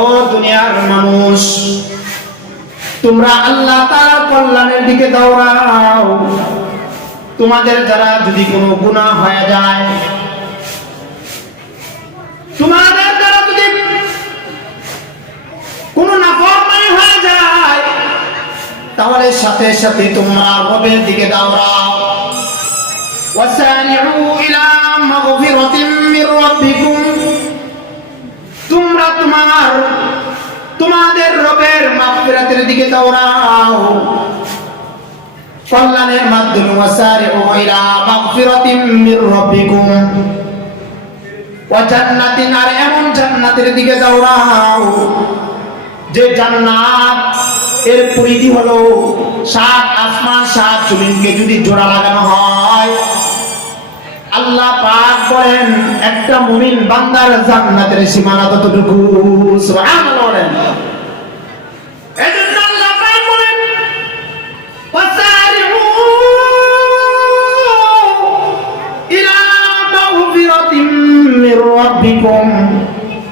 ও দুনিয়ার মানুষ, তোমরা আল্লাহ তাআলার কল্যাণের দিকে দৌড়াও। তোমাদের দ্বারা যদি কোনো গুনাহ হয়ে যায়, তোমাদের দ্বারা যদি কোনো নাফরমানি হয়ে যায়, তাহলে সাথে সাথে তোমরা রবের দিকে দৌড়াও। ওয়াসানিউ ইলা মাগফিরাতিন মির রাব্বিকুম, তোমরা তোমাদের রবের মাগফিরাতের দিকে দৌড়াও। কল্যাণের মাধ্যমে ওয়াসারিউ ইলা মাগফিরাতিন মির রাব্বিকুম ওয়া জান্নাতিন, আর এমন জান্নাতের দিকে দৌড়াও যে জান্নাত এর পরিধি হলো 7 আসমান 7 জমিনকে যদি জোড়া লাগানো হয়। আল্লাহ পাক বলেন একটা মুমিন বান্দার জান্নাতের সীমানা ততটুকু। সুবহানাল্লাহ বলেন। এজন্য আল্লাহ পাক বলেন ওয়াসারিউ ইলা মাগফিরাতিন মির রাব্বিকুম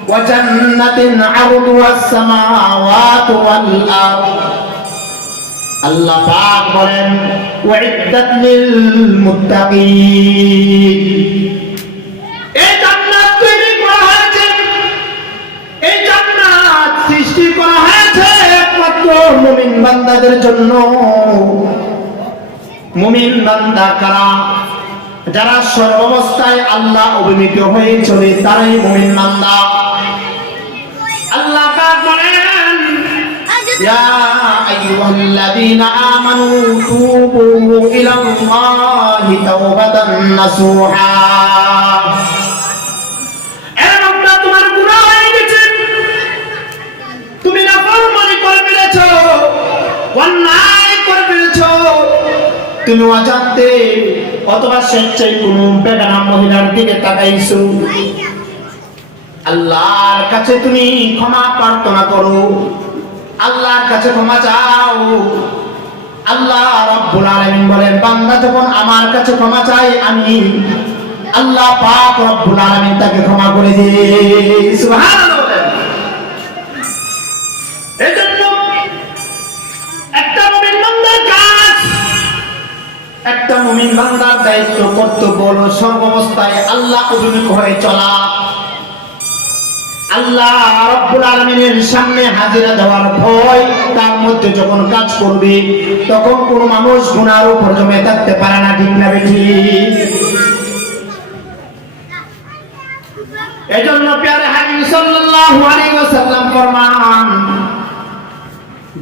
ওয়া জান্নাতিন আরদুহাস সামাওয়াতু ওয়াল আরদ। আল্লাহ পাক বলেন ওয়াইদাত লিল মুত্তাকিন, এই জান্নাত তৈরি করা হয়েছে, এই জান্নাত সৃষ্টি করা হয়েছে একমাত্র মুমিন বান্দাদের জন্য। মুমিন বান্দা কারা? যারা সর্বাবস্থায় আল্লাহ অভিমুখী হয়ে চলে, তারাই মুমিন বান্দা। আল্লাহ পাক বলেন ইয়া আইয়ুহাল্লাযীনা আমানু তুবু ইলাল্লাহি তাওবাতান নাসুহা। এর মধ্যে তোমার গুনাহ হয়ে গেছে, তুমি নাফরমানি করে ফেলেছো, অন্যায় করে ফেলেছো, তুমি অজান্তে অথবা স্বেচ্ছায় কোনো বেগানা মহিলার দিকে তাকাইছো। আল্লাহর কাছে তুমি ক্ষমা প্রার্থনা করো, আল্লাহর কাছে ক্ষমা চাও। আল্লাহ রাব্বুল আলামিন বলেন বান্দা যখন আমার কাছে ক্ষমা চায়, আমি আল্লাহ পাক রব্বুল আলামিন তাকে ক্ষমা করে দেই। সুবহানাল্লাহ বলেন। এজন্য একটা মুমিন বান্দার কাজ, একটা মুমিন বান্দার দায়িত্ব কর্তব্য হলো সর্বাবস্থায় আল্লাহ অভিমুখ হয়ে চলা। আল্লাহ রাব্বুল আলামিনের সামনে হাজিরা দেওয়ার ভয় তার মধ্যে যখন কাজ করবে, তখন কোন মানুষ গুনার উপর জমে থাকতে পারে না। ঠিক না বেঠিক? এজন্য প্যারে হাবিব সাল্লাল্লাহু আলাইহি ওয়াসাল্লাম ফরমান,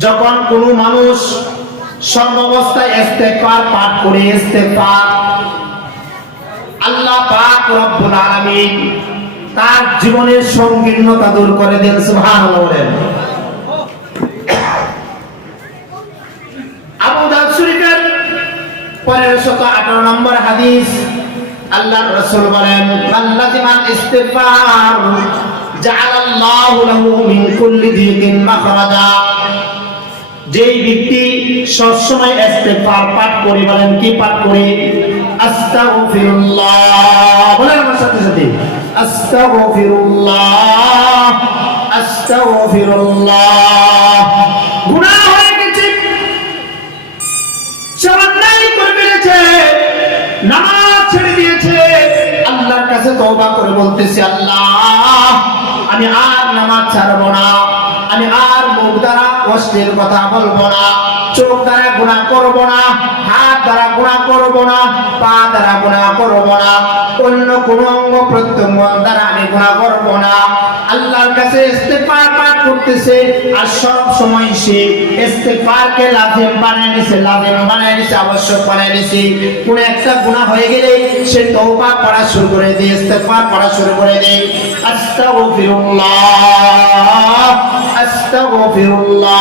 যখন কোন মানুষ সর্বাবস্থায় ইস্তেগফার পাঠ করে, ইস্তেগফার, আল্লাহ পাক রব্বুল আলামিন তার জীবনের সংকীর্ণতা দূর করে দেন। সুবহানাল্লাহ বলেন। আবু দাউদ শরীফের 1518 নম্বর হাদিস, আল্লাহর রাসূল বলেন আল্লাযিমান ইস্তিগফার জাআলাল্লাহু লাহু মিন কুল্লি যিকিন মাখরাজা। যেই ব্যক্তি সব সময় ইস্তিগফার পাঠ করে, বলেন কি পাঠ করে? আস্তাগফিরুল্লাহ। বলেন আমার সাথে সাথে আস্তাগফিরুল্লাহ, আস্তাগফিরুল্লাহ। গুনাহ হয়ে গেছে, সে অন্যায় করে ফেলেছে, নামাজ ছেড়ে দিয়েছে, আল্লাহর কাছে তওবা করে বলতেছে আল্লাহ আমি আর নামাজ ছাড়বো না, আমি আর মুখ দ্বারা অশ্লীল কথা বলবো না, চোখ দ্বারা গুনাহ করব না, হাত দ্বারা গুনাহ করব না, পা দ্বারা গুনাহ করব না, অন্য কোন অঙ্গ প্রত্যঙ্গ দ্বারা আমি গুনাহ করব না। আল্লাহর কাছে ইস্তিগফার পাঠ করতেছে, আর সব সময় সে ইস্তিগফারকে লাজিম বানায় নিছে, লাজিম বানায় নিছে, আবশ্যক বানায় নিছে। কোন একটা গুনাহ হয়ে গেলে সে তওবা করা শুরু করে দেয়, ইস্তিগফার করা শুরু করে দেয়। আস্তাগফিরুল্লাহ, আস্তাগফিরুল্লাহ।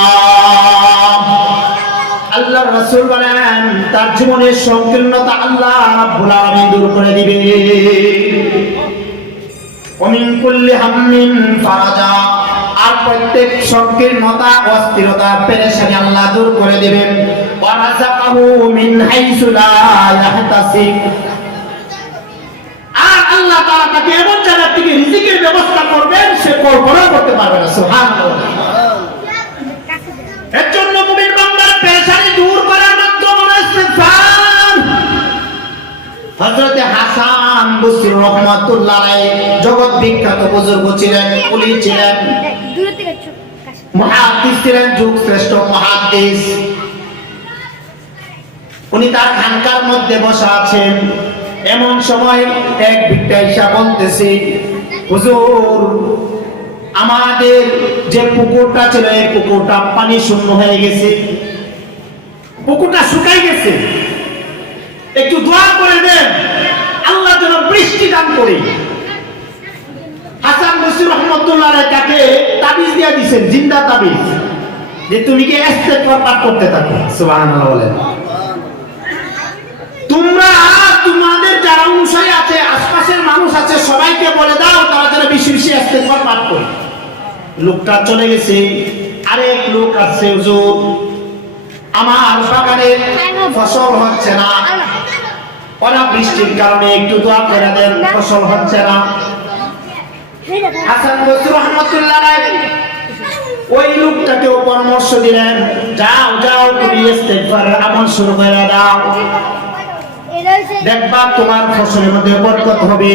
আল্লাহর রাসূল বলেন তার জীবনের সংকীর্ণতা আল্লাহ রাব্বুল আলামিন দূর করে দিবে। ওমিন কুল্লি হাম্মিন ফারাজা, আর প্রত্যেক সংকীর্ণতা, অস্থিরতা, পেরেশানি আল্লাহ দূর করে দিবেন। ওয়া রাযাকাহু মিন হাইসু লা ইয়াহতাসিব, আর আল্লাহ তাআলা তাকে এমন জায়গা থেকে রিজিকের ব্যবস্থা করবেন সে কল্পনা করতে পারবে না। সুবহানাল্লাহ। রহমাতুল্লাহ আলাইহি জগৎ বিখ্যাত বুজুর্গ ছিলেন, ওলি ছিলেন, মুহাদ্দিস ছিলেন, যুগ শ্রেষ্ঠ মুহাদ্দিস। উনি তার খানকার মধ্যে বসা আছেন। এমন সময় এক ভিক্ষা এসে বলতেছে, হুজুর আমাদের যে পুকুরটা ছিল এই পুকুরটা পানি শূন্য হয়ে গেছে, পুকুরটা শুকাই গেছে, একটু দোয়া করে দেন আল্লাহ যেন বৃষ্টি দান করে। হাসান বসরি রহমাতুল্লাহ আলাইহি তাকে তাবিজ দিয়ে দিয়েছেন, জিন্দা তাবিজ, যে তুমি কি ইস্তেগফার পাঠ করতে থাকো। সুবহানাল্লাহ বলেন। তোমরা তোমাদের যারা অনুসারী আছে, আশপাশের মানুষ আছে, সবাইকে বলে দাও তারা যেন বেশি বেশি ইস্তেগফার পাঠ করে। লোকটা চলে গেছে। আরেক লোক আসছে, হুজুর আমার বাগানে ফসল হচ্ছে না, অনাবৃষ্টির কারণে একটু দোয়া করে দেন, ফসল হচ্ছে না। হাসান বসরি রহমাতুল্লাহ আলাইহি ওই লোকটাকেও পরামর্শ দিলেন, যাও যাও তুমি ইস্তেগফারের আমল শুরু করে দাও, দেখবা তোমার ফসলের মধ্যে বরকত হবে।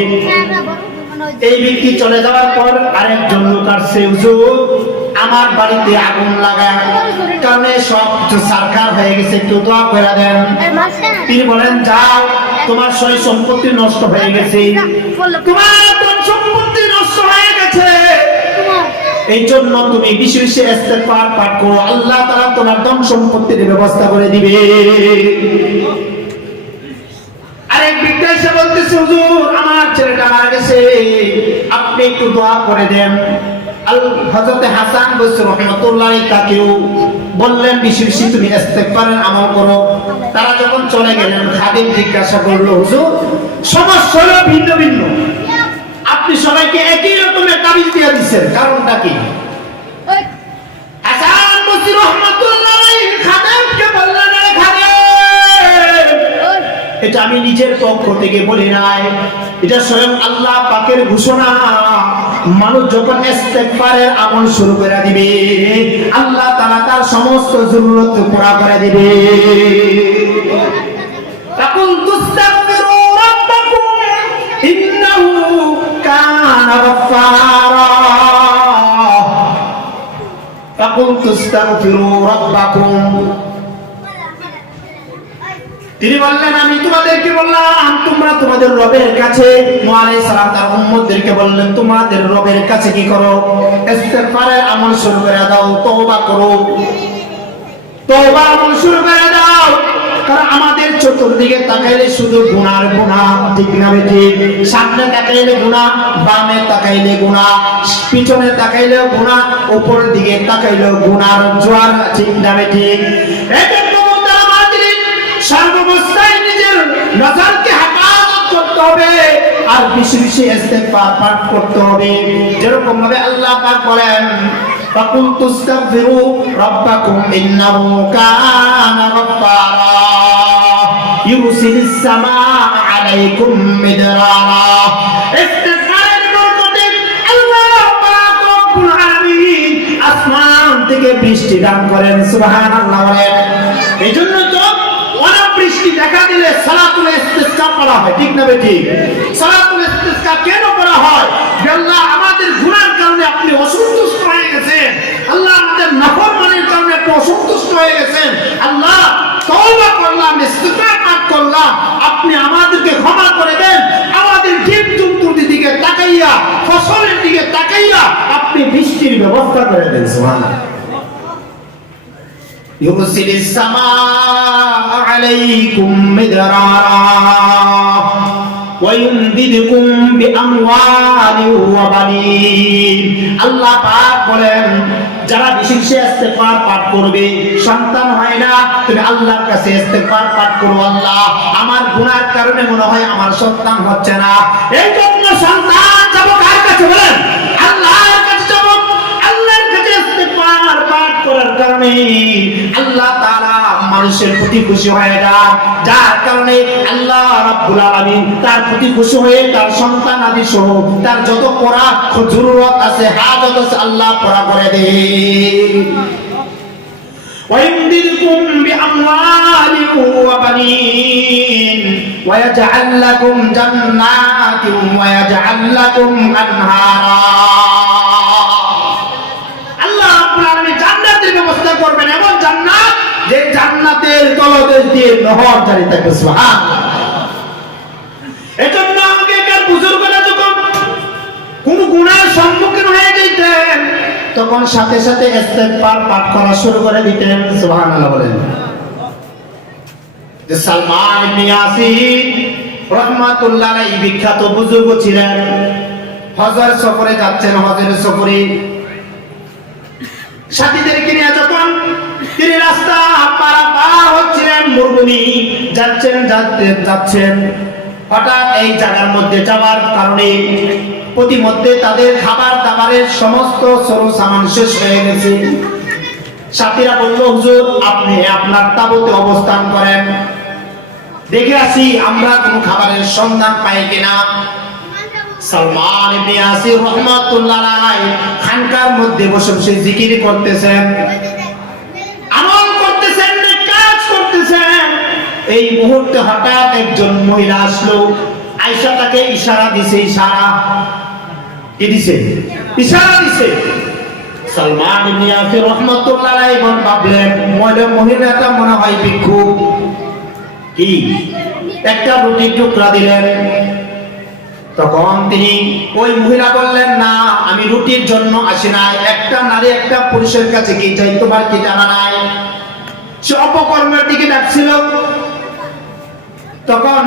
এই ব্যক্তি চলে যাওয়ার পর আরেকজন লোক আসছে, হুজুর আমার বাড়িতে আগুন লাগায় কারণে সব কিছু সারখার হয়ে গেছে, একটু দোয়া করে দেন। তিনি বলেন, যাও তোমার সয় সম্পত্তি নষ্ট হয়ে গেছে, তোমার ধন সম্পত্তি নষ্ট হয়ে গেছে, এই জন্য তুমি বেশি বেশি ইস্তেগফার পাঠ করো, আল্লাহ তাআলা তোমার ধন সম্পত্তির ব্যবস্থা করে দিবে। আরেক ব্যক্তি এসে বলতেছে, হুজুর আমার ছেলেটা মারা গেছে, আপনি একটু দোয়া করে দেন। হযরত হাসান বসরি রহমাতুল্লাহ আলাইহি তাকেও বললেন, বেশি বেশি তুমি ইস্তেগফারের আমল করো। তারা যখন চলে গেলেন, খাদিম জিজ্ঞাসা করলো, হুজুর সমস্যা হলো ভিন্ন ভিন্ন, আপনি সবাইকে একই রকমের তাবিজ দিয়ে দিচ্ছেন, কারণটা কি? হাসান বসরি রহমাতুল্লাহ আলাইহি খাদিমকে বললেন, এটা আমি নিজের পক্ষ থেকে বলি নাই, এটা স্বয়ং আল্লাহ পাকের ঘোষণা। মানুষ যখন ইস্তেগফারের আমল শুরু করে দিবে, আল্লাহ তাআলা তার সমস্ত জরুরত পুরা করে দিবে। তাকুল তুস্তাগফিরু রাব্বাকুম ইন্নাহু কানা গাফফারা, তাকুল তুস্তাগফিরু রাব্বাকুম। তিনি বললেন, আমি তোমাদেরকে বললাম তোমরা তোমাদের রবের কাছে, নূহ আলাইহিস সালাম তার উম্মতদেরকে বললেন তোমাদের রবের কাছে কি করো, ইস্তেগফারের আমল শুরু করে দাও, তওবা করো, তওবা আমল শুরু করে দাও। কারণ আমাদের চতুর্দিকে তাকাইলে শুধু গুনার গুনাহ, ঠিক না বেঠিক? সামনে তাকাইলে গুনাহ, বামে তাকাইলে গুনাহ, পিছনে তাকাইলেও গুনাহ, উপর দিকে তাকাইলেও গুনার জোয়ার, ঠিক না বেঠিক? সর্বাবস্থায় নিজের নজরকে হেফাজত করতে হবে আর বেশি বেশি ইস্তেগফার পাঠ করতে হবে। যেরকম ভাবে আল্লাহ পাক বলেন, ফাকুল তুস্তাগফিরু রাব্বাকুম ইন্নাহু কানা গাফফারা ইউরসিলিস সামাআ আলাইকুম মিদরারা। ইস্তেগফারের বরকতে আল্লাহ পাক রব্বুল আলামিন আসমান থেকে বৃষ্টি দান করেন। সুবহানাল্লাহ বলেন। এইজন্য তো বৃষ্টি দেখা দিলে সালাতুল ইস্তিসকা পড়া হয়, ঠিক না বেঠিক? সালাতুল ইস্তিসকা কেন পড়া হয়? আল্লাহ আমাদের গুনাহের কারণে আপনি অসন্তুষ্ট হয়ে গেছেন, আল্লাহ আমাদের নাফরমানির কারণে আপনি অসন্তুষ্ট হয়ে গেছেন, আল্লাহ তওবা করলাম, ইস্তিগফার পাঠ করলাম, আপনি আমাদেরকে ক্ষমা করে দেন। আমাদের জীব-জন্তুর দিকে তাকাইয়া, ফসলের দিকে তাকাইয়া আপনি বৃষ্টির ব্যবস্থা করে দেন। সুবহানাল্লাহ। ইউরসিলিস সামাআ আলাইকুম মিদরারা ওয়া ইউমদিদকুম বিআমওয়ালিন ওয়া বানিন। আল্লাহ পাক বলেন, যারা বেশি বেশি ইস্তেগফার পাঠ করবে, সন্তান হয় না, তুমি আল্লাহর কাছে ইস্তেগফার পাঠ করো, আল্লাহ আমার গুনাহের কারণে মনে হয় আমার সন্তান হচ্ছে না, এই জন্য সন্তান যাব কার কাছে? বলেন, আল্লাহর কাছে যাব। আল্লাহর কাছে ইস্তেগফার পাঠ করার কারণে আল্লাহ তাআলা মানুষের প্রতি খুশি হয়ে যান, যার কারণে আল্লাহ রাব্বুল আলামিন তার প্রতি খুশি হয়ে তার সন্তান আদি সহ তার যত পড়া জরুরত আছে, হাজত আছে, আল্লাহ পুরা করে দেন। ويمددكم بأموال وبنين ويجعل لكم جنات ويجعل لكم أنهارا আল্লাহ রাব্বুল আলামিন জান্নাতের ব্যবস্থা করবেন, এমন জান্নাত যে জান্নাতের তলদেশ দিয়ে নহর জারি থাকে। সুবহানাল্লাহ। এজন্য আগেকার বুজুর্গরা যখন কোন গুনাহের সম্মুখীন হয়ে যেতেন তখন সাথে সাথে ইস্তেগফার পাঠ করা শুরু করে দিতেন। সুবহানাল্লাহ বলেন। যে সালমান ইবনে ইয়াসির রাহমাতুল্লাহ আলাইহি বিখ্যাত বুজুর্গ ছিলেন, হজ সফরে যাচ্ছেন, হজের সফরে সাথীদেরকে নিয়ে যখন তিনি রাস্তা পারাপার হচ্ছিলেন, মরুভূমি যাচ্ছেন, হঠাৎ এই জায়গার মধ্যে যাওয়ার কারণে প্রতিমধ্যে তাদের খাবার দাবারের সমস্ত সরু সামান শেষ হয়ে গেছে। সাথীরা বলল, হুজুর আপনি আপনার তাঁবুতে অবস্থান করেন, দেখে আসি আমরা কোনো খাবারের সন্ধান পাই কিনা। সালমান ইবনে ইয়াসির রাহমাতুল্লাহ আলাইহি খানকার মধ্যে বসে বসে জিকির করতেছেন, আমল করতেছেন, কাজ করতেছেন। এই মুহূর্তে হঠাৎ একজন মহিলা আসলো, আয়েশা তাকে ইশারা দিছে, ইশারা সালমান ইবনে ইয়াসির রাহমাতুল্লাহ আলাইহি ভাবলেন মহিলাটা মনে হয় ভিক্ষুক, কি একটা রুটির টুকরা দিলেন। তখন তিনি ওই মহিলা বললেন, না আমি রুটির জন্য আসি নাই, একটা নারী একটা পুরুষের কাছে কি চাই, তোমার কি জানা নাই? সে অপকর্মের দিকে ডাকছিল। তখন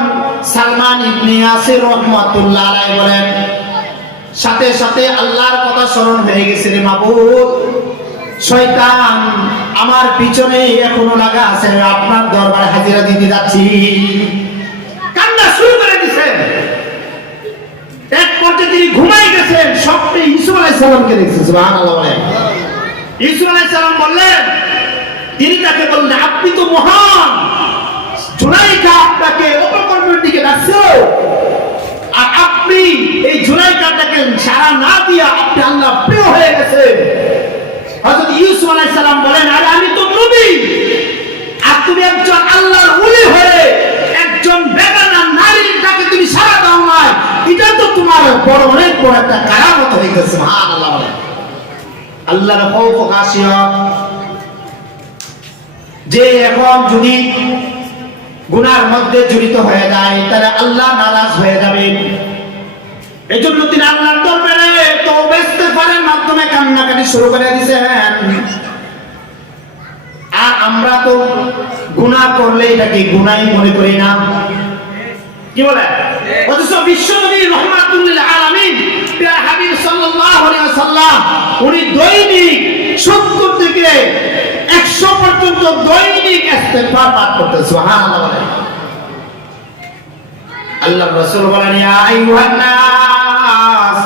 সালমান ইবনে ইয়াসির রাহমাতুল্লাহ আলাইহি বলেন, সাথে সাথে আল্লাহর কথা স্মরণ হয়ে গেছে, রে মাবুদ শয়তান আমার পিছনে এখনো লাগা আছে, আপনার দরবারে হাজিরা দিতে যাচ্ছি। কান্না শুরু করে দিয়েছেন। এক পর্যায়ে তিনি ঘুমাই গেছেন, স্বপ্নে ইউসুফ আলাইহিস সালামকে দেখছেন। সুবহানাল্লাহ বলেন। ইউসুফ আলাইহিস সালাম বললেন, তিনি তাকে বললেন, আপনি তো মহান, জুলাইখা আপনাকে অপকর্মের দিকে ডাকছে, আর আপনি এই জুলাইখাটাকে সাড়া না দিয়া আপনি আল্লাহ প্রিয় হয়ে গেছেন। হযরত ইউসুফ আলাইহিস সালাম বলেন, আরে আমি তো নবী, আর তুমি একজন আল্লাহর ওলি হয়ে একজন বেগানা নারীর ডাকে তুমি সাড়া দাও নাই, এটা তো তোমার বড় অনেক বড় একটা কারামত হয়ে গেছে। সুবহানাল্লাহ বলেন। আল্লাহর খৌফ খাশিয়ত, যে এখন যদি গুনার মধ্যে জড়িত হয়ে যায় তাহলে আল্লাহ নারাজ হয়ে যাবে। এজন্য তিনি আল্লাহর দরবারে তওবা ইস্তেগফারের মাধ্যমে কান্নাকাটি শুরু করে দিয়েছেন। আর আমরা তো গুনাহ করলে এটাকে গুনাহই মনে করি না, কি বলে? অথচ বিশ্বনবী রাহমাতুল্লিল আলামিন প্রিয় হাবিব সাল্লাল্লাহু আলাইহি ওয়াসাল্লাম উনি দৈনিক 70 থেকে 100 পর্যন্ত দৈনিক ইস্তেগফার পাঠ করতেন। সুবহানাল্লাহ বলেন। আল্লাহর রাসূল বলেন, ইয়া আইয়ুহান নাস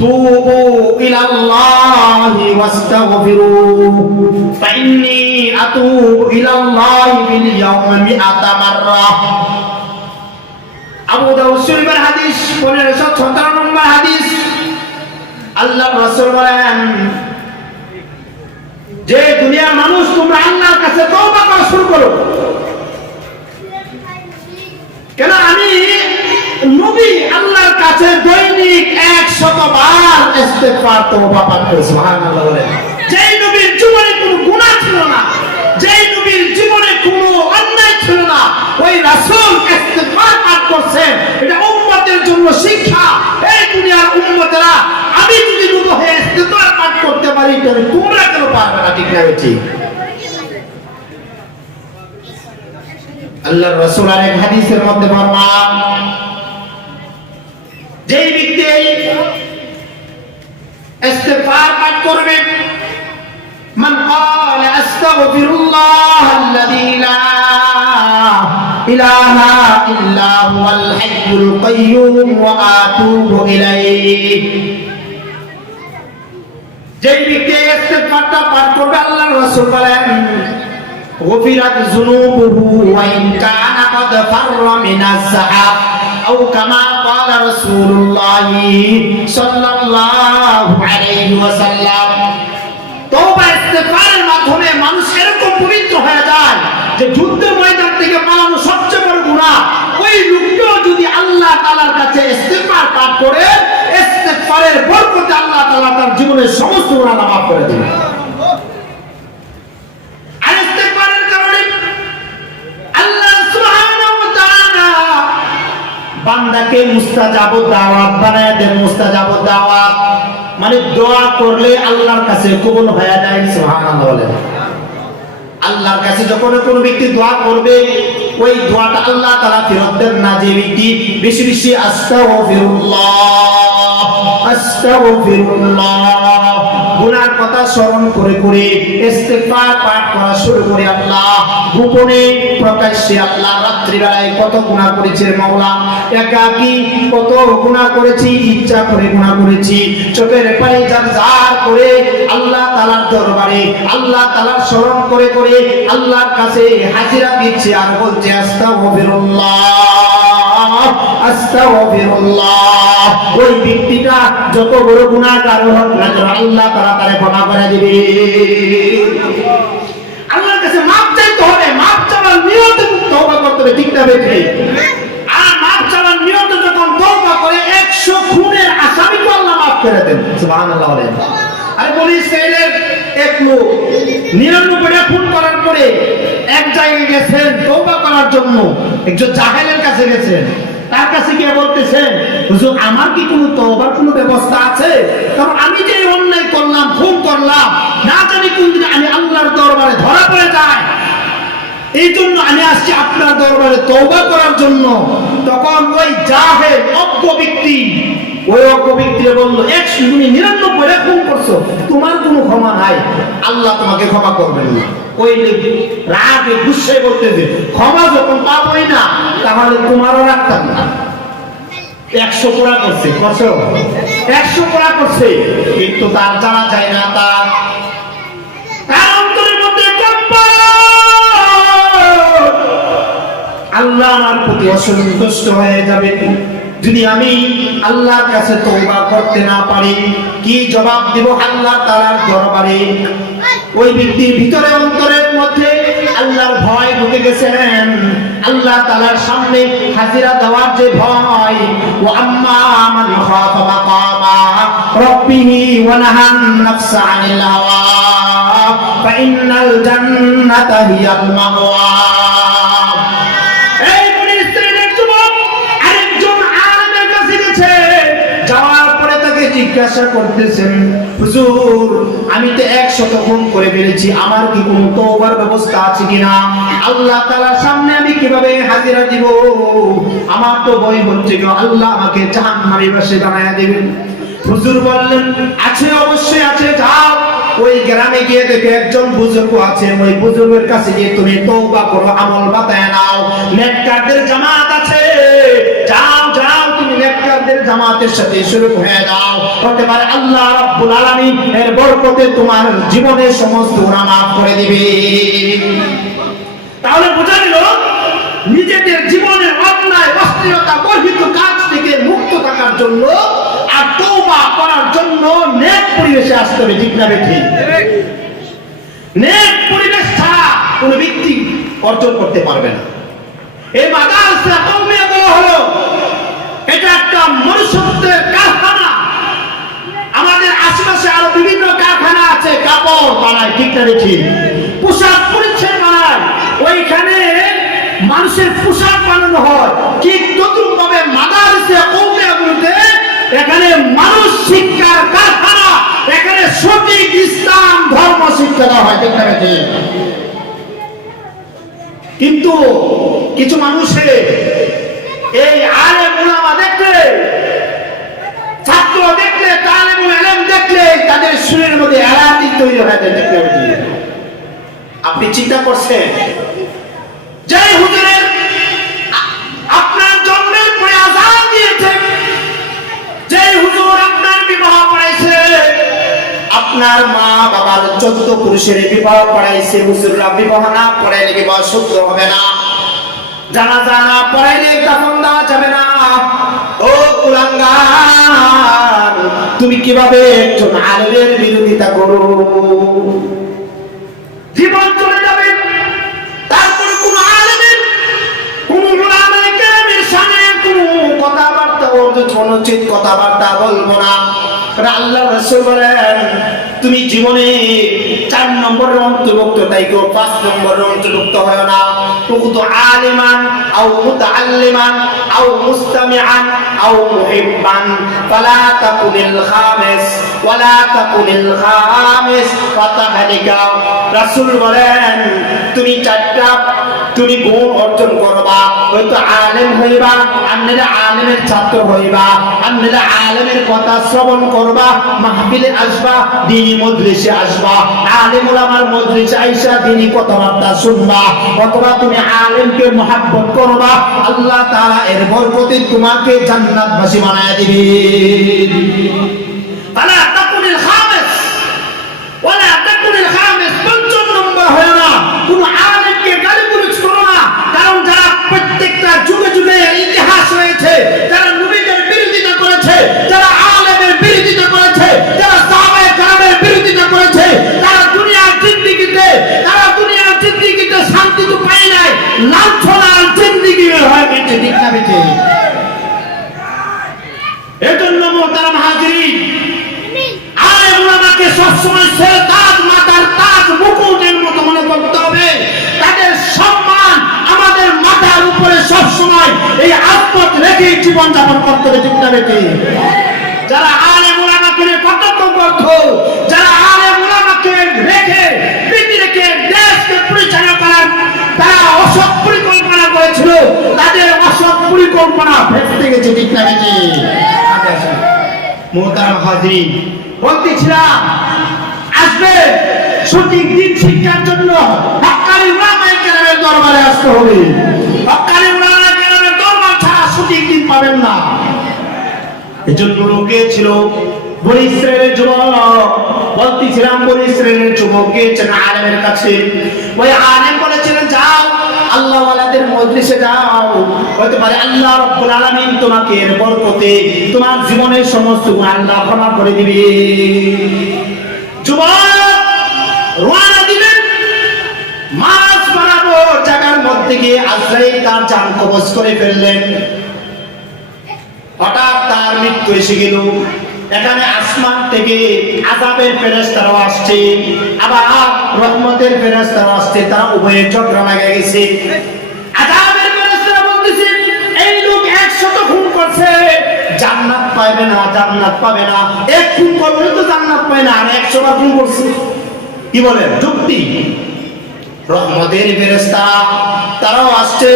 তুবু ইলাল্লাহি ওয়াস্তাগফিরু ফাইন্নী আতুবু ইলাল্লাহি বিল ইয়াওমি মিআতা মাররা। আবু দাউদ শরীফের হাদিস 1557 নম্বর হাদিস। আল্লাহর রাসূল বলেন, যে দুনিয়ার মানুষ তোমরা আল্লাহর কাছে তওবা করা শুরু করো, কেন আমি নবী আল্লাহর কাছে দৈনিক 100 বার ইস্তেগফার তওবা পাঠ করি। সুবহানাল্লাহ বলেন। যেই নবীর জীবনে কোনো গুনাহ ছিল না, যেই নবীর জীবনে কোনো অন্যায় ছিল না, ওই রাসূল ইস্তেগফার পাঠ করছেন। এটা উম্মতের জন্য শিক্ষা। এই দুনিয়ার উম্মতেরা আমি যদি নবী হয়ে ইস্তেগফার পাঠ করতে পারি তাহলে তোমরা কেন পারবে না? ঠিক না? ঠিক। আল্লাহর রাসূল এক হাদিসের মধ্যে ফরমান, যেই ব্যক্তি ইস্তেগফার পাঠ করবে, মান ক্বালা আস্তাগফিরুল্লাহ আল্লাযী লা ইলাহা ইল্লা হুয়াল হাইয়ুল কাইয়্যুম ওয়া আতুবু ইলাইহি। যেই ব্যক্তি ইস্তেগফারটা পাঠ করবে, আল্লাহর রাসূল বলেন, গুফিরাত যুনুবুহু ওয়া ইন কানা ক্বাদ ফাররা মিনাজ যাহাব আও কামা ক্বালা রাসূলুল্লাহ সাল্লাল্লাহু আলাইহি ওয়াসাল্লাম। তওবা ইস্তেগফারের মাধ্যমে মানুষ এরকম পবিত্র হয়ে যায় যে যুদ্ধের ময়দান থেকে পালানো সবচেয়ে বড় গুনাহ। ওই লোকটাও যদি আল্লাহ তাআলার কাছে ইস্তেগফার পাঠ করে, ইস্তেগফারের বরকতে আল্লাহ তাআলা তার জীবনের সমস্ত গুনাহ মাফ করে দেবে। আর ইস্তেগফারের কারণে আল্লাহ সুবহানাহু ওয়া তাআলা বান্দাকে মুস্তাজাবুদ দাওয়াত বানায় দেন। মুস্তাজাবুদ দাওয়াত মানে দোয়া করলে আল্লাহর কাছে কবুল হয়ে যায়। সুবহানাল্লাহ বলেন। আল্লাহর কাছে যখন কোন ব্যক্তি দোয়া করবে, ওই দোয়াটা আল্লাহ তাআলা ফেরত দেন না। যে ব্যক্তি বেশি বেশি আস্তাগফিরুল্লাহ আস্তাগফিরুল্লাহ গুনার কথা স্মরণ করে করে ইস্তেগফার পাঠ করা শুরু করে, আল্লাহ গোপনে প্রকাশ্যে, আল্লাহ রাত্রি বেলায় কত গুনাহ করেছি রে মাওলা, একাকী কত গুনাহ করেছি, ইচ্ছা করে গুনাহ করেছি, চোখের পানি ঝরঝর করে আল্লাহ তাআলার দরবারে আল্লাহ তাআলার স্মরণ করে করে আল্লাহর কাছে হাজিরা দিচ্ছে আর বলছে আস্তাগফিরুল্লাহ আস্তাগফিরুল্লাহ। ওই ব্যক্তিটা যত বড় গুনাহগার হোক না কেন আল্লাহ তাআলা তারে ক্ষমা করে দিবে। আল্লাহর কাছে মাফ চাইতে হবে, মাফ চাওয়ার নিয়তে তওবা করতে হবে, ঠিক না বেঠে? আর মাফ চাওয়ার নিয়তে যখন তওবা করে 100 খুনের আসামিকে আল্লাহ মাফ করে দেন। সুবহানাল্লাহ বলেন। আরে বলি ইসরাইলের এক লোক 99টা খুন করার পরে এক জায়গায় গেছেন তওবা করার জন্য, একজন জাহেলের কাছে গেছেন। তার কাছে গিয়ে বলতেছেন, হুজুর আমার কি কোনো তওবার কোনো ব্যবস্থা আছে? কারণ আমি যে অন্যায় করলাম, খুন করলাম, না জানি কোন দিন আমি আল্লাহর দরবারে ধরা পড়ে যাই, এই জন্য আমি আসছি আপনার দরবারে তওবা করার জন্য। তখন ওই জাহেল অজ্ঞ ব্যক্তি ওই অজ্ঞ ব্যক্তিরে বলল, 99 খুন করছো, তোমার কোনো ক্ষমা নাই, আল্লাহ তোমাকে ক্ষমা করবেন না। ওই রাগে গুসে বলতেছে, ক্ষমা যখন পাবোই না তাহলে তোমারও রাখতাম না। 100 কোড়া করছে, কত 100 কোড়া করছে, কিন্তু তার জানা যায় না তার অন্তরের মধ্যে আল্লাহ আমার প্রতি অসন্তুষ্ট হয়ে যাবে যদি আমি আল্লাহর কাছে তওবা করতে না পারি। কি জবাব দেব আল্লাহ তাআলার দরবারে? ওই ব্যক্তির ভিতরে অন্তরের মধ্যে আল্লাহর ভয় ঢুকে গেছেন। আল্লাহ তাআলার সামনে হাজিরা দেওয়ার যে ভয়, ওয়া আম্মা মান খাফা মাকামা রাব্বিহি ওয়া নাহান নাফসা আনিল হাওয়া ফা ইন্নাল জান্নাতা হিয়াল মাওয়া। এই বনি ইসরাইলের যুবক আরেকজন আলেমের কাছে গেছে, যাওয়ার পরে তাকে জিজ্ঞাসা করতেছেন, হুজুর আমি তো 100 খুন করে ফেলেছি, আমার কি কোনো তওবার ব্যবস্থা আছে কিনা? আল্লাহ তাআলার সামনে আমি কিভাবে হাজিরা দিব? আমার তো ভয় হচ্ছে যে আল্লাহ আমাকে জাহান্নামের বাসী বানায়া দিবেন। হুজুর বললেন, আছে, অবশ্যই আছে, যাও ওই গ্রামে গিয়ে দেখে একজন বুজুর্গ আছে, ওই বুজুর্গের কাছে গিয়ে তুমি তওবা করো, আমল বাতায় নাও, নেককারদের জামাত আছে, যাও যাও তুমি নেককারদের জামাতের সাথে শরীক হয়ে যাও, হতে পারে আল্লাহ রাব্বুল আলামিন এর বরকতে তোমার জীবনের সমস্ত গুনাহ মাফ করে দিবে। তাহলে বোঝা গেল নিজেদের জীবনের অন্যায় অশ্লীলতা বর্জিত কাজ থেকে মুক্ত থাকার জন্য আর তওবা করার জন্য নেক পরিবেশে আসতে হবে, ঠিক না বেঠি? নেক পরিবেশ ছাড়া কোনো ব্যক্তি অর্জন করতে পারবে না। এই মাদ্রাসা কওমিয়া হলো এটা একটা মনুষ্যত্বের কারখানা। আমাদের আশেপাশে আরো বিভিন্ন কারখানা আছে, কাপড় বানায়, ঠিক না বেঠি? পোশাক পরিচ্ছদ বানায়, ওইখানে মানুষের পোশাক বানানো হয়। ঠিক তদ্রুপ ভাবে মাদ্রাসা কওমিয়াগুলোতে এখানে মানুষ শিক্ষার কারখানা, এখানে সঠিক ইসলাম ধর্ম শিক্ষা দেওয়া হয়, ঠিক না বেঠি? কিন্তু কিছু মানুষে এই আলেম উলামা দেখলে, ছাত্র দেখলে, তালিবুল ইলম দেখলে তাদের শরীরের মধ্যে এলার্জি তৈরি হয়ে যায়, ঠিক না বেঠি? আপনি চিন্তা করছেন যে হুজুরের আপনার জন্মের পরে আযান দিয়েছে, যে হুজুর আপনার বিবাহ পড়াইছে, আপনার মা বাবার 14 পুরুষের বিবাহ পড়াইছে, হুজুররা বিবাহ না পড়াইলে বিবাহ শুদ্ধ হবে না, জানাজা না পড়াইলে কাফন দেওয়া যাবে না। ও কুলাঙ্গার, তুমি কিভাবে একজন আলেমের বিরোধিতা করো? কথাবার্তা বলবো না। আল্লাহ রাসূল বলেন তুমি জীবনে 4 নম্বরের অন্তর্ভুক্ত তাইকো 5 নম্বরের অন্তর্ভুক্ত হয় না। কুতু আলিমান আও মুতাআল্লিমান আও মুস্তামিআন আও মুহিব্বান ফালা তাকুনিল খামিস ওয়ালা তাকুনিল খামিস ফাতাহলিকা। রাসূল বলেন তুমি 4টা তুমি গুণ অর্জন করবা, হয়তো আলেম হইবা, আপনারা আলেমের ছাত্র হইবা, আপনারা আলেমের কথা শ্রবণ করবা, মাহফিলে আসবা, দ্বীনি মজলিসে আসবা, আলেম ওলামার মজলিসে আইসা দ্বীনি কথাবার্তা শুনবা, অথবা তুমি আলেমকে মহব্বত করবা, আল্লাহ তাআলা এর বরকতে তোমাকে জান্নাতবাসী বানায় দিবেন। ফালা তাকুনিল খামিস ওয়ালা তাকুনিল খামিস, 5 নম্বর হয় না কোন আলেমকে গালিগালাজ করো না। কারণ যারা প্রত্যেকটা যুগে যুগে ইতিহাস রয়েছে, যারা নবীদের বিরোধিতা করেছে, যারা আলেমের বিরোধিতা করেছে, যারা সাহাবায়ে কেরামের বিরোধিতা করেছে, তারা দুনিয়ার জিন্দেগিতে শান্তি তো পায় নাই, লাঞ্ছনার জিন্দেগি হয়ে গেছে। ঠিক না বেঁচে? এজন্য মোহতারাম হাজিরিন, আলেম ওলামাকে সবসময় তাজ মাথার তাজ মুকুটের মতো মনে করতে হবে। তাদের সম্মান আমাদের মাথার উপরে সবসময় এই আস্পদ রেখে জীবন যাপন করতে হবে। ঠিক না বেঁচে? যারা আলেম ওলামাকে কর্তব্য করত, যারা আলেম ওলামাকে রেখে প্রীতি রেখে দেশকে পরিচালনা করার তারা অসৎ পরিকল্পনা করেছিল, তাদের অসৎ পরিকল্পনা ভেস্তে গেছে। ঠিক না বেঁচে? মোহতারাম হাজিরিন, বলতেছিলাম আসবে সঠিক দিন শিক্ষার জন্য হক্কানি উলামায়ে কেরামের দরবারে আসতে হবে। হক্কানি উলামায়ে কেরামের দরবার ছাড়া সঠিক দিন পাবেন না। এজন্য লোকে ছিল বনি ইসরাইলের যুবক, বলতেছিলাম বনি ইসরাইলের যুবক গিয়েছেন আলেমের কাছে। ওই আলেম বলেছিলেন যাও আল্লাহ ওয়ালাদের মজলিসে যাও, হতে পারে আল্লাহ রাব্বুল আলামিন তোমাকে এর বরকতে তোমার জীবনের সমস্ত গুনাহ আল্লাহ ক্ষমা করে দিবে। যুবক রওনা দিলেন মাছ বরাবর জায়গার মধ্যে গিয়ে আজরাইল তার জান কবজ করে ফেললেন। হঠাৎ তার মৃত্যু এসে গেল। এখানে আসমান থেকে আযাবের ফেরেশতারাও আসছে, আবার রহমতের ফেরেশতারাও আসছে, তারা উভয়ে ঝগড়া লাগা গেছে। আযাবের ফেরেশতারা বলতেছে এই লোক 100 খুন করছে, জান্নাত পাবে না, জান্নাত পাবে না। এক খুন করলে তো জান্নাত পায় না, আর 100 বার খুন করছে, কি বলেন যুক্তি? রহমতের ফেরেশতা তারাও আসছে,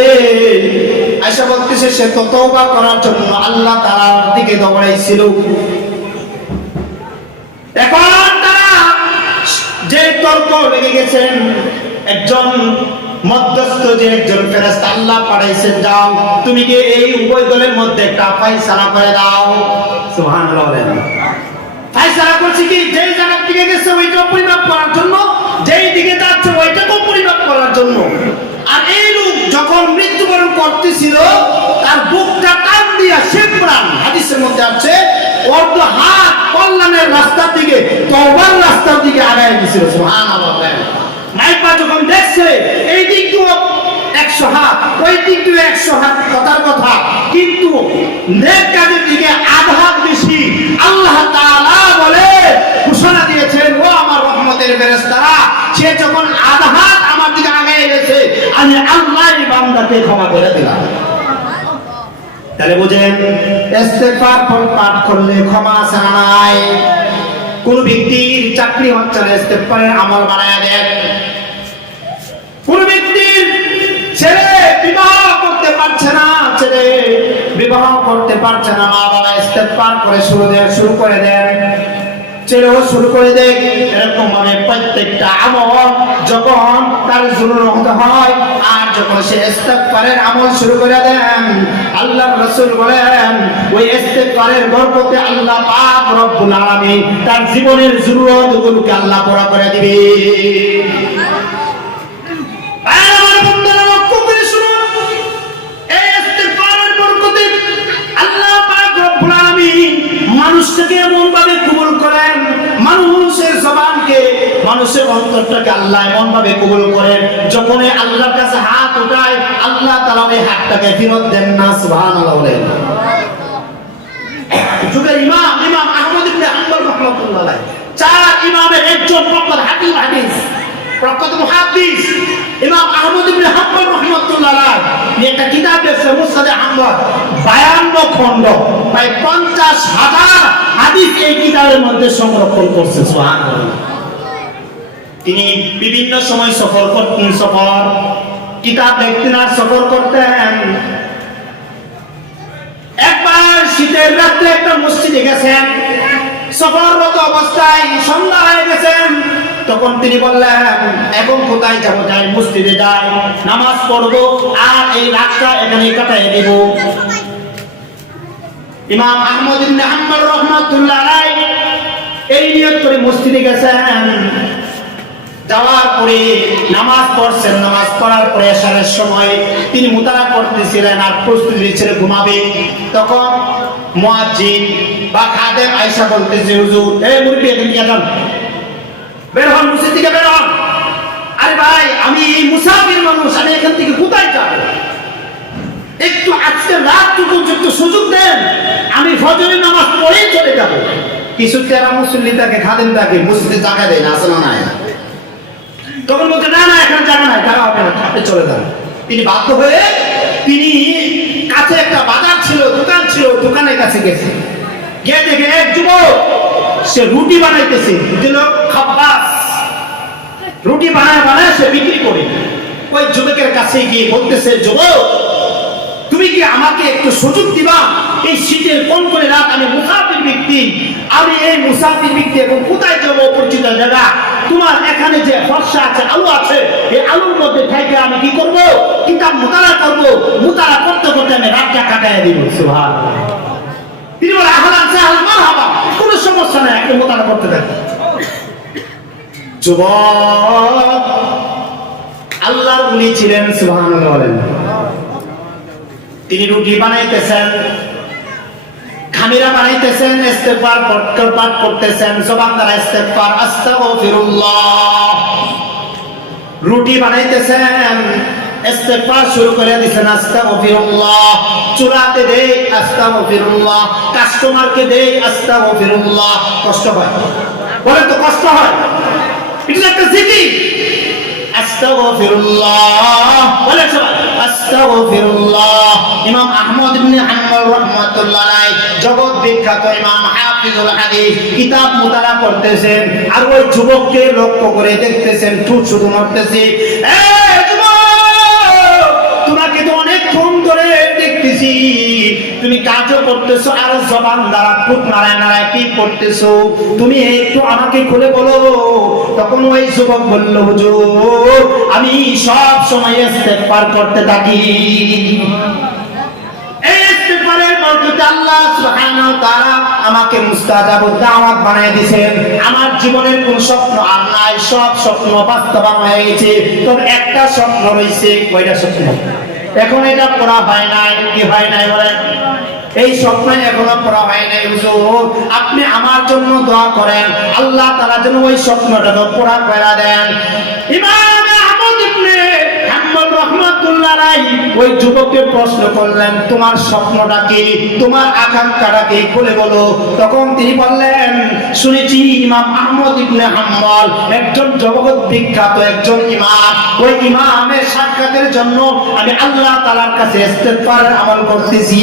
আয়েশা বলতেছে সে তো তওবা করার জন্য আল্লাহ তাআলার দিকে দৌড়াইছিল। এখন তারা যে তর্ক লেগে গেছেন, একজন মধ্যস্থ যে একজন ফেরেশতা আল্লাহ পাঠাইছেন, যাও তুমি কি এই উভয় দলের মধ্যে একটা ফয়সালা করে দাও। সুবহানাল্লাহ বলেন। ফয়সালা করছে কি, যেই জায়গা থেকে গেছে ওইটা পরিমাপ করার জন্য, যেই দিকে যাচ্ছে ওইটাকেও পরিমাপ করার জন্য। আর এই লোক যখন মৃত্যুবরণ করতেছিল তার বুকটা টান দিয়া শিবরান, হাদিসের মধ্যে আছে, অর্ধ হাত কল্যাণের রাস্তার দিকে, তওবার রাস্তার দিকে আগায় গেছিল। সুবহানাল্লাহ। মাইপা যখন দেখছে এই দিকটু 100 হাত, ওই দিকটু 100 হাত, কথার কথা, কিন্তু নেক কাজের দিকে আধা হাত বেশি। আল্লাহ তাআলা বলে ঘোষণা দিয়েছেন, ও আমার রহমতের ফেরেশতারা, সে যখন আধা হাত আমার দিকে আগায় গেছে, আমি আল্লাহ এই বান্দাকে ক্ষমা করে দিলাম। তাহলে বুঝেন ইস্তেগফার পাঠ করলে ক্ষমা আছে না নাই? কোন ব্যক্তির চাকরি হচ্ছে না, ইস্তেগফারের আমল বানায় দেন। কোন ব্যক্তির ছেলে বিবাহ করতে পারছে না, ছেলে বিবাহ করতে পারছে না, মা বাবা ইস্তেগফার করে শুরু করে দেন, ছেলেও শুরু করে দেয়। এরকম ভাবে প্রত্যেকটা আমল যখন তার শুরু হয়, আর যখন সে ইস্তেগফারের আমল শুরু করে দেন, আল্লাহর রাসূল বলেন ওই ইস্তেগফারের বরকতে আল্লাহ পাক রব্বুল আলামিন তার জীবনের জরুরতগুলোকে আল্লাহ পুরা করে দিবে। মানুষটাকে এমন ভাবে কবুল করেন, মানুষের জবানকে, মানুষের অন্তরটাকে আল্লাহ এমন ভাবে কবুল করেন, যখন আল্লাহর কাছে হাত উঠায় আল্লাহ তাআলা ওই হাতটাকে ফেরত দেন না। সুবহানাল্লাহ বলেন। যুগের ইমাম ইমাম আহমদ ইবনে হাম্বল রাহমাতুল্লাহ আলাইহি, 4 ইমামের একজন প্রখ্যাত হাদিস প্রখ্যাত মুহাদ্দিস ইমাম আহমদ ইবনে হাম্বল রাহমাতুল্লাহ আলাইহি একটা কিতাব লিখেছেন মুসনাদে আহমদ, 52 খণ্ড, প্রায় 50,000 হাদিস এই কিতাবের মধ্যে সংরক্ষণ করছে। সুবহানাল্লাহ। তিনি বিভিন্ন সময় সফর করতেন, কিতাব দেখতেন আর সফর করতেন। একবার শীতের রাত্রে একটা মসজিদে গেছেন, সফররত অবস্থায় সন্ধ্যা হয়ে গেছেন। তখন তিনি বললেন, এখন কোথায় যাবো? যাই মসজিদে যাই, নামাজ পড়বো আর এই রাতটা এখানে কাটাই দেব। ইমাম আহমদ ইবনে হাম্বল রাহমাতুল্লাহ আলাইহি এই নিয়ত করে মসজিদে গেছেন। যাওয়ার পরে নামাজ পড়ছেন, নামাজ পড়ার পরে এশারের সময় তিনি মুতারা করতেছিলেন আর প্রস্তুতি নিচ্ছিলেন ঘুমাবে। তখন মুয়াজ্জিন বা খাদেম আয়েশা বলতেছে, হুজুর এই মুরব্বি এদিকে যান, বের হন, মসজিদ থেকে বের হন। আরে ভাই, আমি এই মুসাফির মানুষ, আমি এখান থেকে কোথায় যাব? একটু আজকে রাতটুকু একটু সুযোগ দেন, আমি ফজরের নামাজ পড়েই চলে যাব। কিছু তেরা মুসল্লি তাকে খাদেম তাকে মসজিদে জায়গা দেয় না, আছে না নাই? তখন বলছে, না না এখানে জায়গা নাই, জায়গা হবে না, আপনি চলে যান। তিনি বাধ্য হয়ে তিনি কাছে একটা বাজার ছিল, দোকান ছিল, দোকানের কাছে গেছে। গিয়ে দেখে এক যুবক সে রুটি বানাইতেছে, খাব্বাস রুটি বানায় সে বিক্রি করে। ওই যুবকের কাছে গিয়ে বলতেছে, যুবক তুমি কি আমাকে একটু সুযোগ দিবা? এই শীতের কনকনে রাত, আমি মুসাফির ব্যক্তি, আমি এই মুসাফির ব্যক্তি এবং কোথায় যাবো অপরিচিত জায়গা, তোমার এখানে যে ফর্সা আছে, আলু আছে, এই আলুর মধ্যে থেকে আমি কি করব? কিতাব মুতালা করব। মুতালা করতে করতে আমি রাতটা কাটাইয়া দিব। সুবহানাল্লাহ। তিনি বলে, আহলান সাহলান মারহাবা, কোনো সমস্যা নাই, আপনি মুতালা করতে দেন। যুবক আল্লাহর ওলি ছিলেন, সুবহানাল্লাহ বলেন। তিনি রুটি বানাইতেছেন, খামিরা বানাইতেছেন, ইস্তেগফার পাঠ করতেছেন, জবান দ্বারা ইস্তেগফার, আস্তাগফিরুল্লাহ। রুটি বানাইতেছেন, ইস্তেগফার শুরু করে দিয়েছেন, আস্তাগফিরুল্লাহ। চুলাতে দেই আস্তাগফিরুল্লাহ, কাস্টমারকে দেই আস্তাগফিরুল্লাহ। কষ্ট হয়? বলেন তো, কষ্ট হয়? এটা একটা জিকির। আস্তাগফিরুল্লাহ বলেন সবাই, আস্তাগফিরুল্লাহ। ইমাম আহমদ ইবনে হাম্বল রাহমাতুল্লাহ আলাইহি জগৎ বিখ্যাত ইমাম হাফিজুল হাদিস কিতাব মুতালা করতেছেন আর ওই যুবককে লক্ষ্য করে দেখতেছেন, ঠোঁট শুধু নড়তেছে। এই যুবক, তোমাকে তো অনেকক্ষণ ধরে দেখতেছি, তুমি কাজও করতেছো আর জবান দ্বারা ঠোঁট নাড়ায় নাড়ায় কি করতেছো, তুমি একটু আমাকে খুলে বলো। তখন ওই যুবক বলল, হুজুর আমি সব সময় ইস্তেগফার করতে থাকি। এই ইস্তেগফারের বরকতে আল্লাহ সুবহানাহু ওয়া তাআলা আমাকে মুস্তাজাবুদ দাওয়াত বানিয়ে দিয়েছেন। আমার জীবনের কোন স্বপ্ন আর নাই, সব স্বপ্ন বাস্তবায়ন হয়ে গেছে। তবে একটা স্বপ্ন রয়েছে। কয়টা স্বপ্ন? এখন এটা পড়া হয় নাই। কি হয় নাই বলেন? এই স্বপ্ন এখনো পড়া হয় নাই। হুজুর আপনি আমার জন্য দোয়া করেন, আল্লাহ তাআলা যেন ওই স্বপ্নটা পড়া করে দেন। ইমাম আহমদ ইবনে হাম্বল রাহমাতুল্লাহ আলাইহি ওই যুবককে প্রশ্ন করলেন, তোমার স্বপ্নটা কি, তোমার আকাঙ্ক্ষাটা কি, খুলে বলো। তখন তিনি বললেন, শুনেছি ইমাম আহমদ ইবনে হাম্বল একজন জগৎ বিখ্যাত একজন ইমাম, ওই ইমামের সাক্ষাতের জন্য আমি আল্লাহ তাআলার কাছে ইস্তেগফারের আমল করতেছি।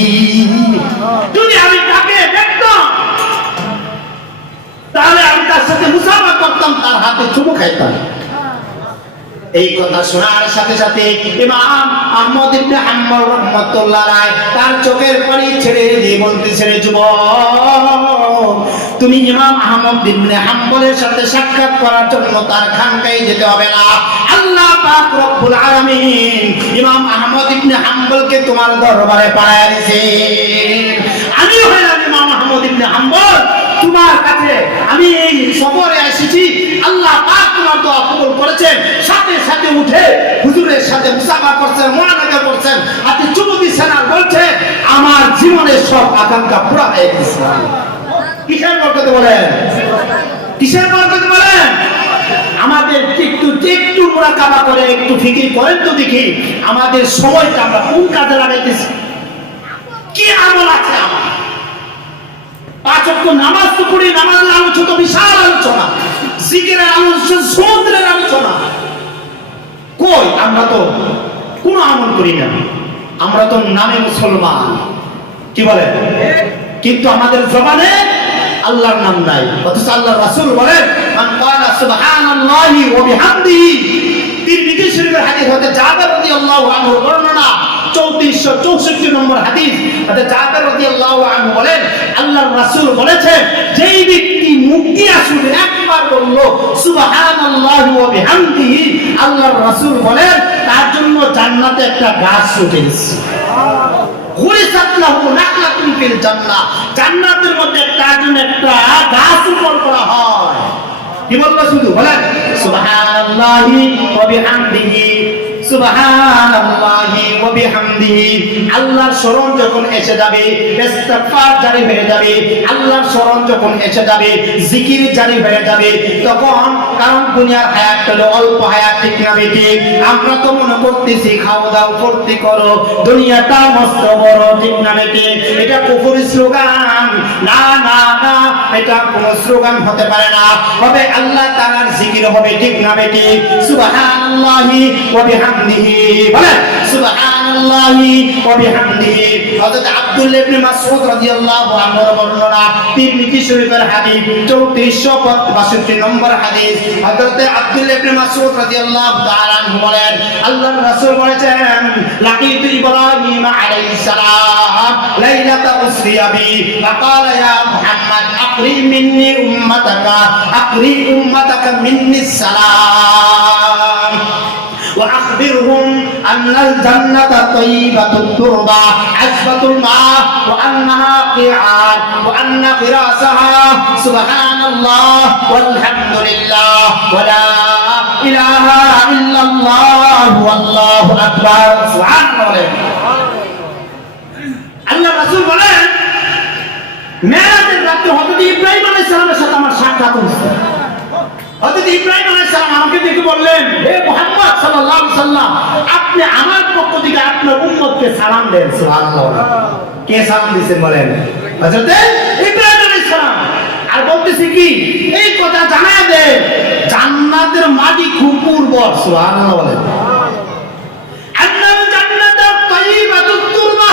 যদি আমি তাকে দেখতাম তাহলে আমি তার সাথে মুসাফা করতাম, তার হাতে চুমু খাইতাম। এই কথা শোনার সাথে সাথে ইমাম আহমদ ইবনে হাম্বল রাহমাতুল্লাহ আলাইহি তার চোখের পানি ছেড়ে দিয়ে বলতেছেন, যুবক তুমি ইমাম আহমদ ইবনে হাম্বলের সাথে সাক্ষাৎ করার জন্য তার খানকায় যেতে হবে না। আল্লাহ পাক রব্বুল আলামিন ইমাম আহমদ ইবনে হাম্বলকে তোমার দরবারে পাঠায় দিয়েছেন। আমি হলাম ইমাম আহমদ ইবনে হাম্বল, তোমার কাছে আমি এই সফরে এসেছি। আল্লাহ পাক তোমার দোয়া কবুল করেছেন। সাথে সাথে উঠে হুজুরের সাথে মুসাফা করছেন, মুআনাকা করছেন, হাতে চুমু দিচ্ছেন আর বলছে, আমার জীবনের সব আকাঙ্ক্ষা পুরা হয়ে গেছে। কিসের বরকত বলেন? কিসের বরকত বলেন? আমাদের একটু মুরাকাবা করে একটু ফিকির করেন তো দেখি, আমাদের সময়টা আমরা কোন কাজে লাগাইতেছি, কি আমল আছে আমার। 5 ওয়াক্ত নামাজ তো পড়ি, নামাজের আলোচনা তো বিশাল আলোচনা, জিকিরের আলোচনা, সমুদ্রের আলোচনা। কই আমরা তো কোনো আমল করি না, আমরা তো নামে মুসলমান, কি বলে, কিন্তু আমাদের জবানে আল্লাহর নাম নাই। অথচ আল্লাহর রাসূল বলেন মান ক্বালা সুবহানাল্লাহি ওয়া বিহামদিহি, তিরমিজি শরীফের হাদিস হতে জাবের রাদিয়াল্লাহু আনহু বর্ণনা 3464 নম্বর হাদিস হতে জাবের রাদিয়াল্লাহু আনহু বলেন আল্লাহর রাসূল বলেছেন যেই ব্যক্তি মুখ দিয়ে শুনে একবার বলল সুবহানাল্লাহি ওয়া বিহামদিহি, আল্লাহর রাসূল বলেন তার জন্য জান্নাতে একটা গাছ উঠেছে। জান্নাতের মধ্যে তার জন্য একটা গাছ রোপণ করা হয়। কি বলবো শুধু বলেন সুবহানাল্লাহি ওয়া বিহামদিহি, সুবহানাল্লাহি ওয়া বিহামদিহি। আল্লাহর শরণ যখন এসে যাবে, ইস্তিগফার জারি হয়ে যাবে, আল্লাহর শরণ যখন এসে যাবে, জিকির জারি হয়ে যাবে, তখন কারণ দুনিয়ার হায়াত হলো অল্প হায়াত, ঠিক না বেটি? আমরা তো মনে করতেছি খাও দাও ফুর্তি করো, দুনিয়াটা মস্ত বড়, ঠিক না বেটি? এটা কুফরি স্লোগান। না না না, এটা কোন স্লোগান হতে পারে না, হবে আল্লাহ তাআলার জিকির হবে, ঠিক না বেটি? সুবহানাল্লাহি ওয়া বিহামদিহি, বলেন সুবহানাল্লাহি ওয়া বিহামদিহি। হযরত আব্দুল্লাহ ইবনে মাসউদ রাদিয়াল্লাহু আনহু বর্ণনা, তিরমিজি শরীফের হাদিস 3462 নম্বর হাদিস। হযরত আব্দুল্লাহ ইবনে মাসউদ রাদিয়াল্লাহু তাআলা আনহু বলেন আল্লাহর রাসূল বলেছেন লাকিতু ইব্রাহিম আলাইহিস সালাম লাইলাতা উসরিয়া বি ফাকালা ইয়া মুহাম্মদ আকরি মিন্নি উম্মাতাকা, আকরি উম্মাতাকা মিন্নি সালাম وأخبرهم أن الجنة طيبة التربة عذبة الماء وأنها قيعان وأن غراسها سبحان الله والحمد لله ولا إله إلا الله والله أكبر। سبحان الله। আল্লাহ রাসূল বলেন মেরাজের রাতে হযরত ইব্রাহিম আলাইহিস সালামের সাথে আমার সাক্ষাৎ হয়েছে। হযরত ইব্রাহিম আলাইহিস সালাম আমাকে দেখে বললেন হে মুহাম্মদ সাল্লাল্লাহু আলাইহি সাল্লাম, আপনি আমার পক্ষ থেকে আপনার উম্মতকে সালাম দেন। সুবহানাল্লাহ। কে সালাম দিয়েছেন বলেন? হযরত ইব্রাহিম আলাইহিস সালাম। আর বলতেছি কি এই কথা জানায় দেন জান্নাতের মাটি খুব উর্বর। সুবহানাল্লাহ বলেন। আন্নাল জান্নাতু তাইয়্যিবাতুত তুরবা,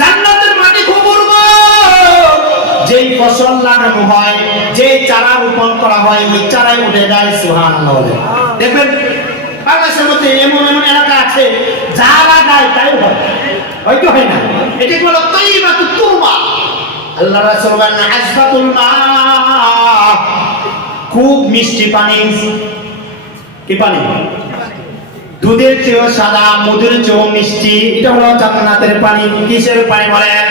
জান্নাতের মাটি খুব উর্বর। যেই ফসল লাগানো হয়, যে চারা রোপণ করা হয়, ওই চারাই উঠে যায়। সুবহানাল্লাহ। দেখবেন বাংলাদেশের মধ্যে এমন এমন এলাকা আছে যা লাগায় তাই হয়, হয়তো হয় না। এটি হলো তাইয়্যিবাতুত তুরবা। আল্লাহ রাসূল বলেন আযবাতুল মা, খুব মিষ্টি পানি। কি পানি? দুধের চেয়েও সাদা, মধুর চেয়েও মিষ্টি। এটা হলো জান্নাতের পানি। কিসের পানি বলেন?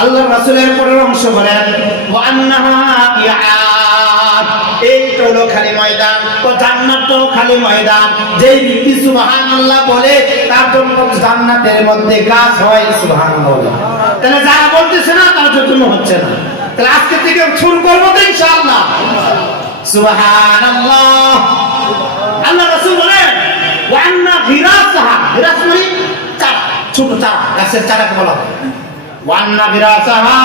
আল্লাহর রাসূলের পরের অংশ বলেন ওয়ান্নাহা ইয়াত, এই হলো খালি ময়দান। তো জান্নাতও খালি ময়দান। যেই ব্যক্তি সুবহানাল্লাহ বলে তার জন্য জান্নাতের মধ্যে গাছ হয়। সুবহানাল্লাহ। তাহলে যারা বলতেছে না তার জন্য হচ্ছে না। তাহলে আজকে থেকে শুরু করব তো ইনশাআল্লাহ। সুবহানাল্লাহ। আল্লাহ রাসূল বলেন ওয়ান্না গিরাসাহা, গিরাস মানে চারা, ছোট চারা, গাছের চারাকে বলা হয়। ওয়ান্না গিরাসাহা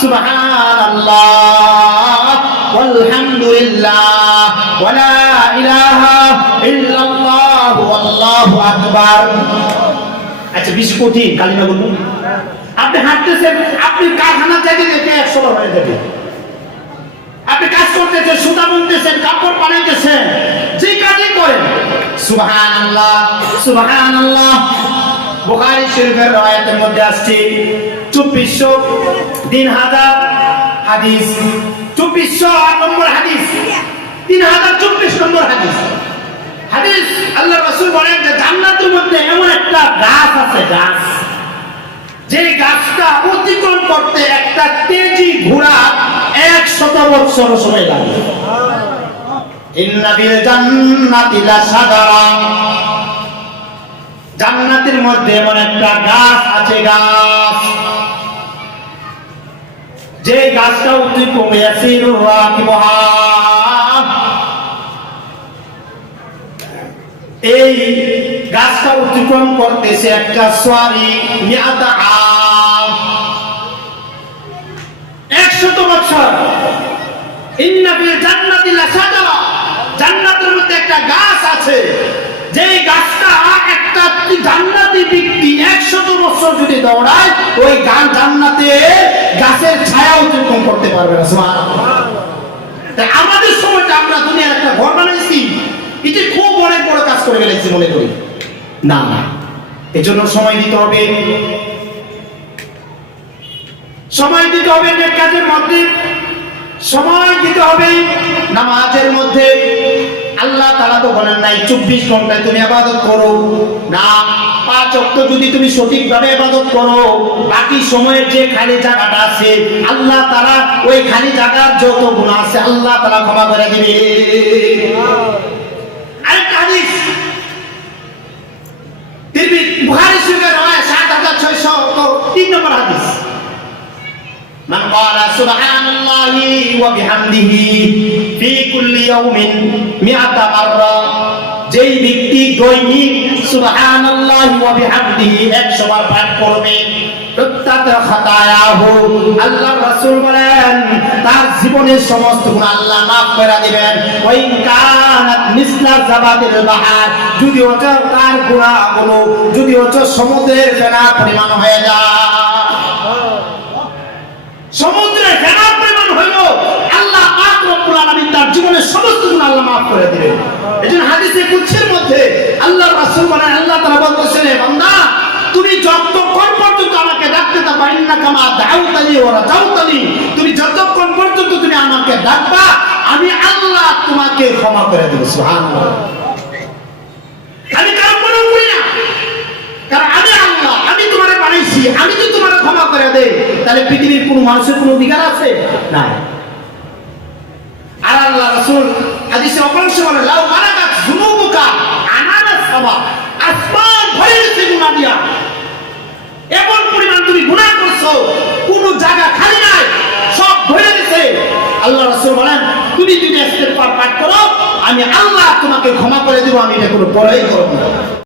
সুবহানাল্লাহ ওয়ালহামদুলিল্লাহ ওয়ালা ইলাহা ইল্লাল্লাহ ওয়াল্লাহু আকবার। আচ্ছা বেশি কঠিন কালিমা বলুন। আপনি হাঁটতেছেন, আপনি কারখানা থেকে দেখে 100 বার হয়ে যাবে। আপনি কাজ করতেছেন, সুতা বুনতেছেন, কাপড় বানাইতেছেন, যে কাজই করেন সুবহানাল্লাহ সুবহানাল্লাহ। বুখারী শরীফের রওয়ায়াতের মধ্যে আসছে 24,000 হাদিস, 2408 নম্বর হাদিস, 3024 নম্বর হাদিস। হাদিস আল্লাহ রাসূল বলেন যে জান্নাতের মধ্যে এমন একটা গাছ আছে, গাছ, যে গাছটা অতিক্রম করতে একটা তেজি ঘোড়া 100 বছর সময় লাগে। ইন্না বিল জান্নাতি লাশাজারা, জান্নাতের মধ্যে এমন একটা গাছ আছে, গাছ, যে গাছটা অতিক্রম ইয়াসিরু রাকিবহা, এই গাছটা অতিক্রম করতেছে একটা সোয়ারি মিয়াতা আম, 100 বছর। ইন্না ফিল জান্নাতি লাশাজারা, জান্নাতের মধ্যে একটা গাছ আছে, যেই গাছটা একটা জান্নাতি ব্যক্তি 100 বছর যদি দৌড়ায় ওই গাছ জান্নাতে গাছের ছায়া অতিক্রম করতে পারবে না। সুবহানাল্লাহ। তাই আমাদের সময়টা আমরা দুনিয়ার একটা ঘর বানাইছি, এটি খুব অনেক বড় কাজ করে ফেলেছি মনে করি না। এজন্য সময় দিতে হবে, সময় দিতে হবে নেক কাজের মধ্যে, সময় দিতে হবে নামাজের মধ্যে। আল্লাহ তাআলা তো বলেন নাই 24 ঘন্টায় তুমি ইবাদত করো না, 5 ওয়াক্ত যদি তুমি সঠিকভাবে ইবাদত করো, বাকি সময়ের যে খালি জায়গাটা আছে আল্লাহ তাআলা ওই খালি জায়গার যত গুনাহ আছে আল্লাহ তাআলা ক্ষমা করে দিবে। আরেকটা হাদিস বুখারী শরীফের রওয়ায়াত 7603 নম্বর হাদিস, মান ক্বালা সুবহানাল্লাহি ওয়া বিহামদিহি ফি কুল্লি ইয়াউমিন মিআতা মাররা, যেই ব্যক্তি দৈনিক সুবহানাল্লাহি ওয়া বিহামদিহি 100 বার পাঠ করবে, প্রত্যেক খাতায়াহু, আল্লাহর রাসূল বলেন তার জীবনের সমস্ত গুনাহ আল্লাহ maaf করে দিবেন। ওয়া ইন কানাত মিসলা জাবাদিল বাহার, যদিও তার গুনাহগুলো যদিও সমুদ্রের ফেনা পরিমাণ হয়ে যায়, সমুদ্রের ফেনা পরিমাণ হইল, আল্লাহ পাক রব্বুল আলামিন তার জীবনের সমস্ত গুনাহ আল্লাহ maaf করে দিবেন। এজন্য হাদিসে কুদসির মধ্যে আল্লাহর রাসূল বলেন, আল্লাহ তাআলা বলতেছেন, বান্দা তুমি যতক্ষণ পর্যন্ত আমাকে ডাকতে থাকবা, ইন্নাকা মা দাউতানি ওয়া রাজাউতানি, তুমি যতক্ষণ পর্যন্ত তুমি আমাকে ডাকবা আমি আল্লাহ তোমাকে ক্ষমা করে দেব। সুবহানাল্লাহ। আমি কারো কোনো করি না, কারণ আমি আল্লাহ, আমি তোমারে বানাইছি, আমি যদি তোমারে ক্ষমা করে দেই তাহলে পৃথিবীর কোনো মানুষের কোনো অধিকার আছে? নাই। আর আল্লাহ রাসূল হাদিসে অপরাংশ বলেন, লাউ মালাকাত যুনুবুকা আনানা সামা, আসমান ভরে গেছে গুনাহ দিয়া, এমন পরিমাণ তুমি গুনাহ করছো, কোনো জায়গা খালি নাই, সব ভরে গেছে। আল্লাহ রাসূল বলেন, তুমি যদি ইস্তেগফার পাঠ করো আমি আল্লাহ তোমাকে ক্ষমা করে দেব, আমি এটা কোনো পরেই করব না।